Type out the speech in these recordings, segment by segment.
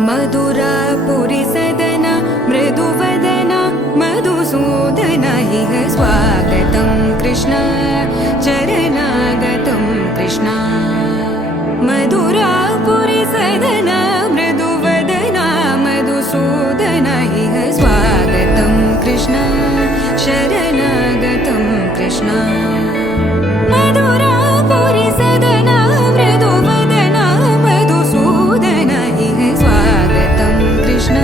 मधुरापुरी सदना मृदुवदना मधुसूदन इह स्वागतं कृष्ण चरणागतं कृष्ण मधुरापुरी सदना मृदुवदना मधुसूदन इह स्वागतं कृष्ण शरणागतं कृष्ण मधुरापुरी सदना मृदुवदना मधुसूदन इह स्वागतं कृष्ण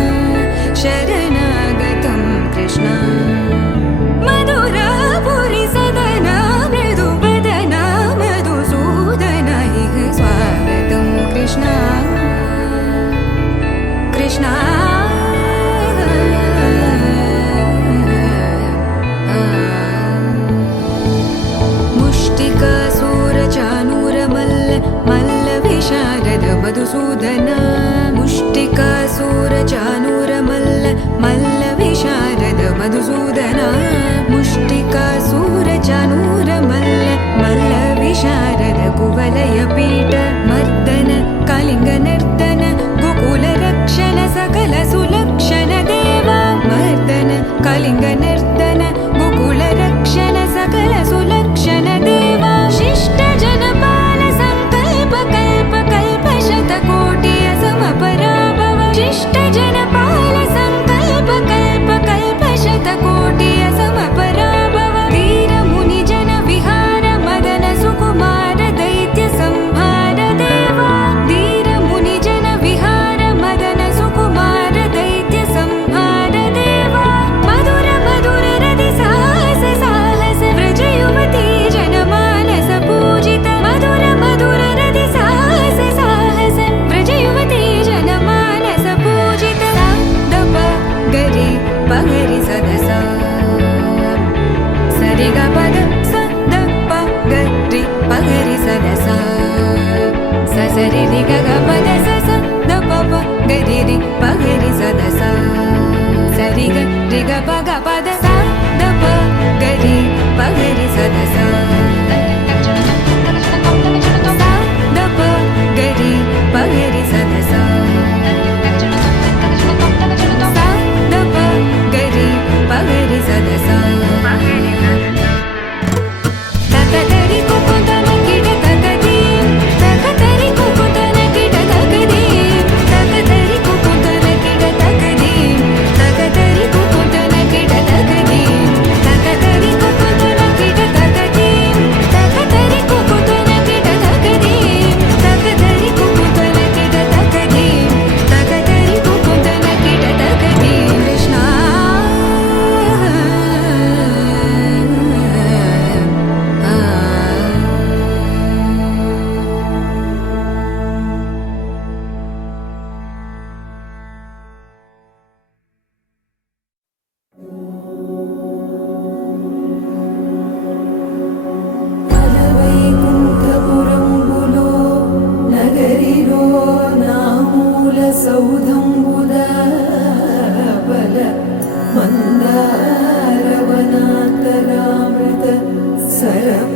शरणागतं कृष्ण मधुरापुरी सदना मृदुवदना मधुसूदन इह स्वागतं कृष्ण कृष्ण मधुसूदन मुष्टिकासूरचानूरमल्ल मल्ल विशारद मधुसूदन मुष्टिकासूरचानूरमल्ल मल्ल विशारद कुवलयपीठ मर्दन कलिङ्गनर्दन गोकुलरक्षण सकल सुलक्षण देवा मर्दन कलिङ्गनर्दन गोकुलरक्षण सकल सुलक्षण देवा शिष्ट जनपाल संकल्प कल्प कल्प शतकोटि असमपराभव शिष्ट जनपाल संकल्प कल्प कल्प शतकोटि असमपराभव वीर मुनि जन विहार मदन सुकुमार दैत्य संहार देवा वीर मुनि जन विहार मदन सुकुमार दैत्य संहार देवा मधुर मधुर रति साहस साहस व्रज युवती जनमानस पूजित मधुर मधुर रति साहस साहस व्रज युवती जनमानस पूजित दप गरि पगरि सदस सरि ग पद स द प गरि पगरि सदस स सरि रि ग ग पद स स द प प गरि रि पगरि सदस सरि ग रि ग प ग पद स द प गरि पगरि सदस द प गरि पगरि सदस द प गरि पगरि सदस तकतरि कुकुतन किट तकदीं तकतरि कुकुतन किट तकदीं तकतरि कुकुतन किट तकदीं तकतरि कुकुतन किट तकदीं तकतरि कुकुतन किट तकदीं तकतरि कुकुतन किट तकदीं तकतरि कुकुतन किट तकदीं तकतरि कुकुतन किट तकदीं कृष्ण వైకుంఠపురంబులో నగరిలో నామూల సౌధంబుద బల మందారవనాంతరామృత సరమ